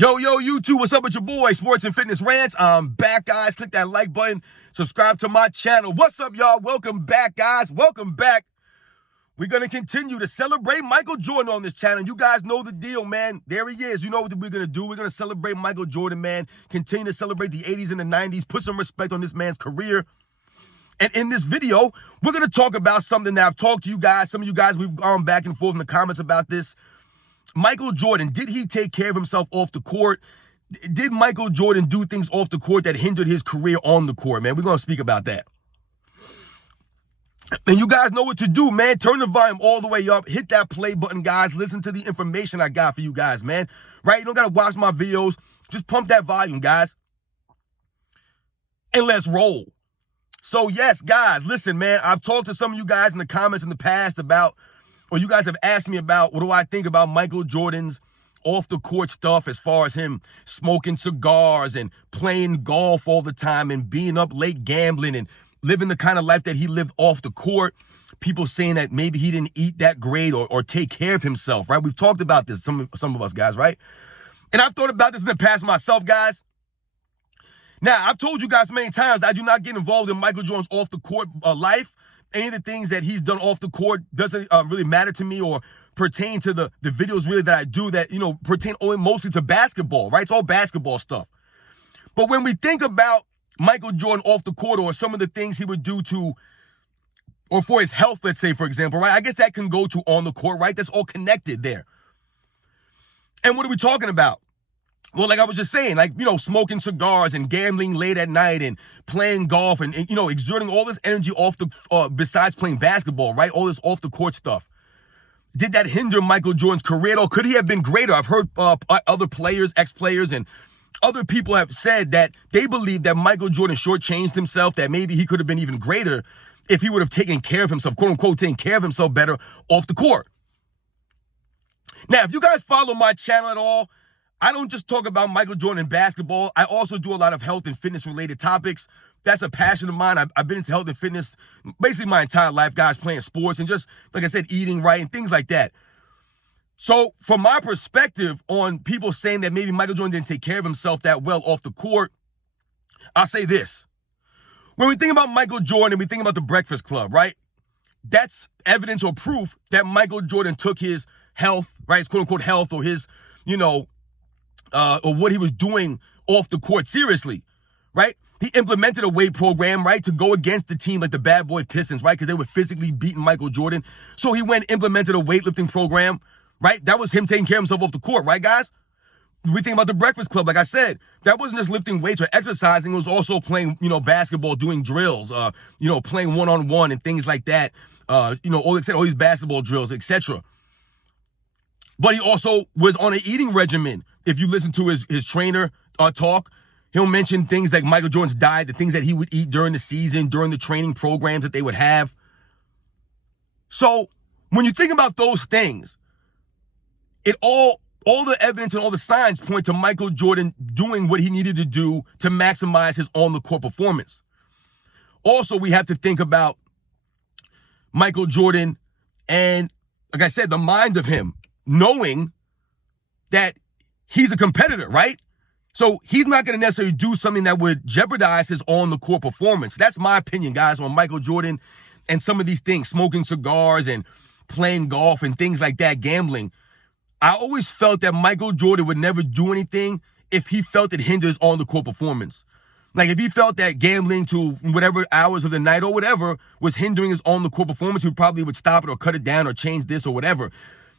Yo, YouTube, what's up with your boy, Sports and Fitness Rants? I'm back, guys. Click that like button. Subscribe to my channel. What's up, y'all? Welcome back, guys. Welcome back. We're going to continue to celebrate Michael Jordan on this channel. You guys know the deal, man. There he is. You know what we're going to do. We're going to celebrate Michael Jordan, man. Continue to celebrate the 80s and the 90s. Put some respect on this man's career. And in this video, we're going to talk about something that I've talked to you guys. Some of you guys, we've gone back and forth in the comments about this. Michael Jordan, did he take care of himself off the court? Did Michael Jordan do things off the court that hindered his career on the court, man? We're going to speak about that. And you guys know what to do, man. Turn the volume all the way up. Hit that play button, guys. Listen to the information I got for you guys, man. Right? You don't got to watch my videos. Just pump that volume, guys. And let's roll. So, yes, guys, listen, man. I've talked to some of you guys in the comments in the past about, or you guys have asked me about, what do I think about Michael Jordan's off-the-court stuff as far as him smoking cigars and playing golf all the time and being up late gambling and living the kind of life that he lived off the court. People saying that maybe he didn't eat that great or take care of himself, right? We've talked about this, some of us guys, right? And I've thought about this in the past myself, guys. Now, I've told you guys many times, I do not get involved in Michael Jordan's off-the-court life. Any of the things that he's done off the court doesn't really matter to me or pertain to the videos really that I do that, pertain only mostly to basketball, right? It's all basketball stuff. But when we think about Michael Jordan off the court or some of the things he would do to, or for his health, let's say, for example, right? I guess that can go to on the court, right? That's all connected there. And what are we talking about? Well, like I was just saying, smoking cigars and gambling late at night and playing golf and exerting all this energy off the, besides playing basketball, right? All this off the court stuff. Did that hinder Michael Jordan's career? Or could he have been greater? I've heard other players, ex-players, and other people have said that they believe that Michael Jordan shortchanged himself, that maybe he could have been even greater if he would have taken care of himself, quote unquote, taking care of himself better off the court. Now, if you guys follow my channel at all, I don't just talk about Michael Jordan and basketball. I also do a lot of health and fitness related topics. That's a passion of mine. I've been into health and fitness basically my entire life, guys, playing sports and just, like I said, eating right and things like that. So from my perspective on people saying that maybe Michael Jordan didn't take care of himself that well off the court, I'll say this. When we think about Michael Jordan and we think about the Breakfast Club, right? That's evidence or proof that Michael Jordan took his health, right? His quote unquote health or his, or what he was doing off the court seriously, right? He implemented a weight program, right, to go against the team like the Bad Boy Pistons, right, because they were physically beating Michael Jordan. So he went and implemented a weightlifting program, right? That was him taking care of himself off the court, right, guys? We think about the Breakfast Club, like I said, that wasn't just lifting weights or exercising. It was also playing, basketball, doing drills, playing one-on-one and things like that, all these basketball drills, etc. But he also was on an eating regimen. If you listen to his trainer talk, he'll mention things like Michael Jordan's diet, the things that he would eat during the season, during the training programs that they would have. So when you think about those things, all the evidence and all the signs point to Michael Jordan doing what he needed to do to maximize his on-the-court performance. Also, we have to think about Michael Jordan and, like I said, the mind of him, knowing that he's a competitor, right? So he's not going to necessarily do something that would jeopardize his on-the-court performance. That's my opinion, guys, on Michael Jordan and some of these things, smoking cigars and playing golf and things like that, gambling. I always felt that Michael Jordan would never do anything if he felt it hinders on-the-court performance. Like if he felt that gambling to whatever hours of the night or whatever was hindering his on-the-court performance, he probably would stop it or cut it down or change this or whatever.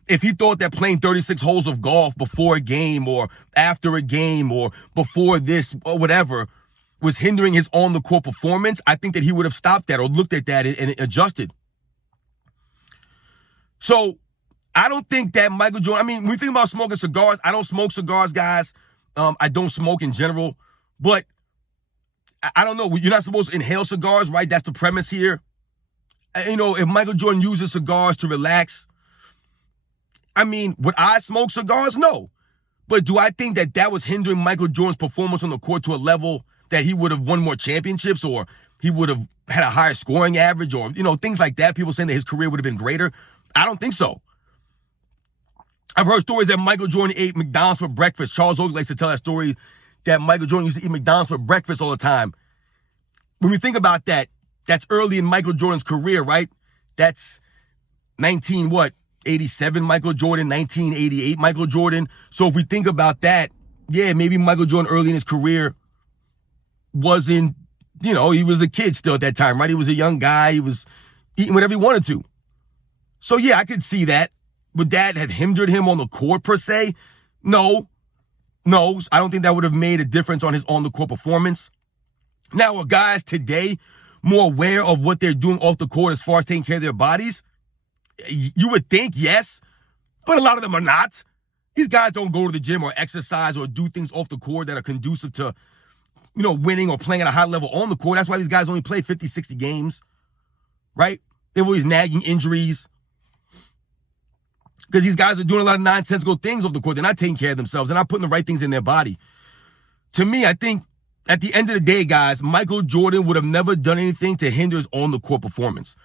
If he thought that playing 36 holes of golf before a game or after a game or before this or whatever was hindering his on-the-court performance, I think that he would have stopped that or looked at that and adjusted. So I don't think that Michael Jordan, when we think about smoking cigars, I don't smoke cigars, guys. I don't smoke in general, but I don't know. You're not supposed to inhale cigars, right? That's the premise here. If Michael Jordan uses cigars to relax, would I smoke cigars? No. But do I think that was hindering Michael Jordan's performance on the court to a level that he would have won more championships or he would have had a higher scoring average or, things like that? People saying that his career would have been greater. I don't think so. I've heard stories that Michael Jordan ate McDonald's for breakfast. Charles Oakley likes to tell that story that Michael Jordan used to eat McDonald's for breakfast all the time. When we think about that, that's early in Michael Jordan's career, right? That's 87 Michael Jordan, 1988 Michael Jordan. So if we think about that, yeah, maybe Michael Jordan early in his career wasn't, he was a kid still at that time, right? He was a young guy. He was eating whatever he wanted to. So yeah, I could see that. Would that have hindered him on the court per se? No, I don't think that would have made a difference on his on-the-court performance. Now, are guys today more aware of what they're doing off the court as far as taking care of their bodies? You would think yes, but a lot of them are not. These guys don't go to the gym or exercise or do things off the court that are conducive to, winning or playing at a high level on the court. That's why these guys only played 50, 60 games, right? They have all these nagging injuries. Because these guys are doing a lot of nonsensical things off the court. They're not taking care of themselves. They're not putting the right things in their body. To me, I think at the end of the day, guys, Michael Jordan would have never done anything to hinder his on-the-court performance.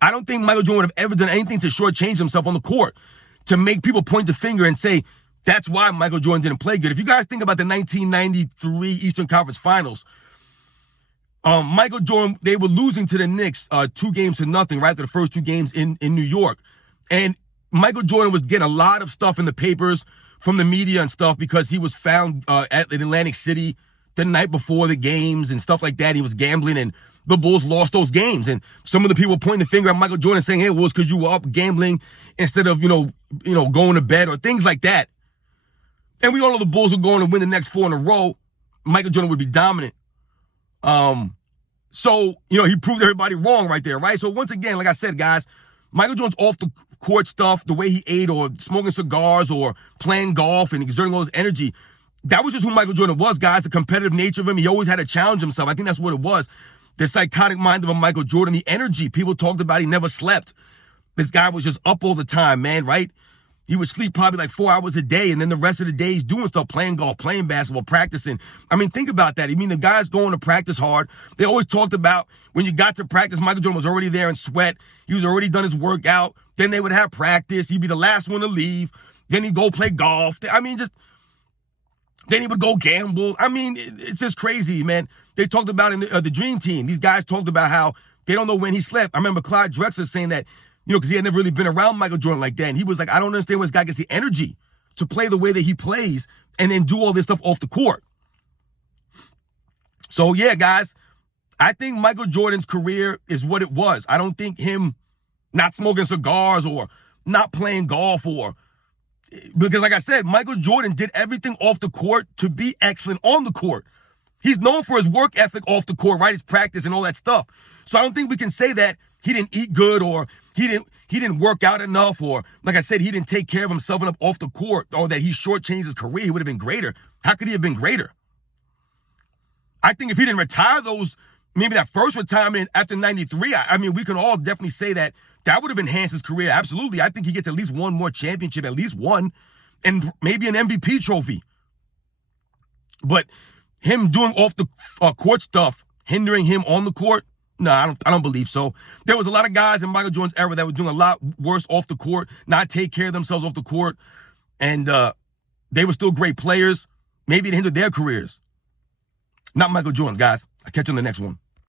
I don't think Michael Jordan would have ever done anything to shortchange himself on the court, to make people point the finger and say, that's why Michael Jordan didn't play good. If you guys think about the 1993 Eastern Conference Finals, Michael Jordan, they were losing to the Knicks 2-0, right, after the first 2 games in New York. And Michael Jordan was getting a lot of stuff in the papers from the media and stuff because he was found at Atlantic City the night before the games and stuff like that. He was gambling and the Bulls lost those games. And some of the people pointing the finger at Michael Jordan saying, hey, well, it's because you were up gambling instead of, going to bed or things like that. And we all know the Bulls were going to win the next 4 in a row. Michael Jordan would be dominant. So, he proved everybody wrong right there, right? So once again, like I said, guys, Michael Jordan's off the court stuff, the way he ate or smoking cigars or playing golf and exerting all his energy, that was just who Michael Jordan was, guys. The competitive nature of him. He always had to challenge himself. I think that's what it was. The psychotic mind of a Michael Jordan, the energy. People talked about he never slept. This guy was just up all the time, man, right? He would sleep probably like 4 hours a day, and then the rest of the day he's doing stuff, playing golf, playing basketball, practicing. I mean, think about that. The guy's going to practice hard. They always talked about when you got to practice, Michael Jordan was already there in sweat. He was already done his workout. Then they would have practice. He'd be the last one to leave. Then he'd go play golf. Then he would go gamble. It's just crazy, man. They talked about in the Dream Team. These guys talked about how they don't know when he slept. I remember Clyde Drexler saying that, because he had never really been around Michael Jordan like that. And he was like, I don't understand where this guy gets the energy to play the way that he plays and then do all this stuff off the court. So, yeah, guys, I think Michael Jordan's career is what it was. I don't think him not smoking cigars or not playing golf because like I said, Michael Jordan did everything off the court to be excellent on the court. He's known for his work ethic off the court, right? His practice and all that stuff. So I don't think we can say that he didn't eat good or he didn't work out enough or, like I said, he didn't take care of himself enough off the court or that he shortchanged his career. He would have been greater. How could he have been greater? I think if he didn't retire maybe that first retirement after 93, we can all definitely say that would have enhanced his career. Absolutely. I think he gets at least one more championship, at least one, and maybe an MVP trophy. But him doing off the court stuff, hindering him on the court, no, I don't believe so. There was a lot of guys in Michael Jordan's era that were doing a lot worse off the court, not take care of themselves off the court, and they were still great players. Maybe it hindered their careers. Not Michael Jordan, guys. I'll catch you on the next one.